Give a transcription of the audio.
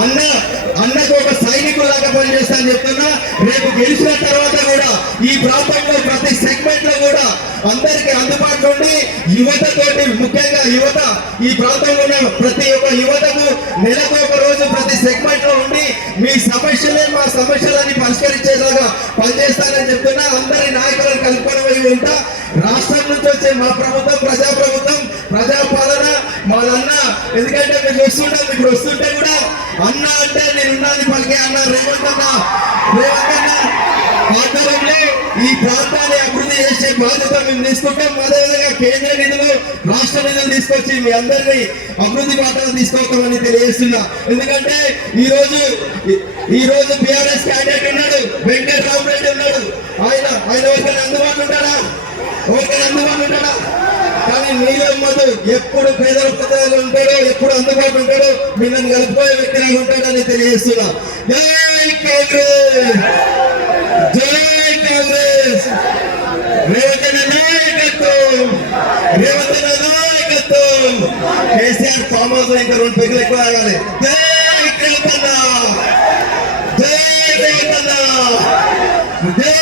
అన్న అన్నకు ఒక సైనికులాగా పనిచేస్తా అని చెప్తున్నా. రేపు గెలిచిన తర్వాత కూడా ఈ ప్రాంతంలో ప్రతి సెగ్మెంట్ లో కూడా అందరికి అందుబాటులో ఉండి యువతతోటి, ముఖ్యంగా యువత ఈ ప్రాంతంలో ఉన్న ప్రతి ఒక్క యువతకు నెలకు ఒక రోజు ప్రతి సెగ్మెంట్ లో ఉండి మీ సమస్యలే మా సమస్యలని పరిష్కరించేలాగా పనిచేస్తానని చెప్తున్నా. అందరి నాయకులను కలుపుకొని ఉంటా. రాష్ట్రం నుంచి వచ్చే మా ప్రభుత్వం ప్రజాప్రభుత్వం, ప్రజాపాలన మాదన్న. ఎందుకంటే మీరు వస్తుంటే, ఇప్పుడు వస్తుంటే కూడా అన్న అంటే నేనున్నాను పలికే అన్న రేవంత్ అన్న ఆధ్వర్యంలో ఈ ప్రాంతాన్ని అభివృద్ధి చేసే బాధ్యత మేము తీసుకుంటాం. అదేవిధంగా కేంద్ర నిధులు, రాష్ట్ర నిధులు తీసుకొచ్చి మీ అందరినీ అభివృద్ధి బాటలో తీసుకోవతామని తెలియజేస్తున్నా. ఎందుకంటే ఈ రోజు బీఆర్ఎస్ క్యాండిడేట్ ఉన్నాడు, వెంకటరామరెడ్డి ఉన్నాడు. ఆయన ఎవరికైనా అందుబాటులో ఉంటాడా? కానీ నీలం మధు ఎప్పుడు పేదల ప్రజలు ఉంటాడో, ఎప్పుడు అందుబాటులో ఉంటాడో, మిమ్మల్ని కలుపుకోయే వ్యక్తిగా ఉంటాడని తెలియజేస్తున్నా. జై కాంగ్రెస్, జై కాంగ్రెస్. రేవంత్ నాయకత్వం, రేవంత్ నాయకత్వం. కేసీఆర్ ఫామ్ హౌస్ లో ఇంకా 2 పెగ్గులు ఎక్కువ ఆగాలి. జై రేవంత్, జై రేవంత్, జై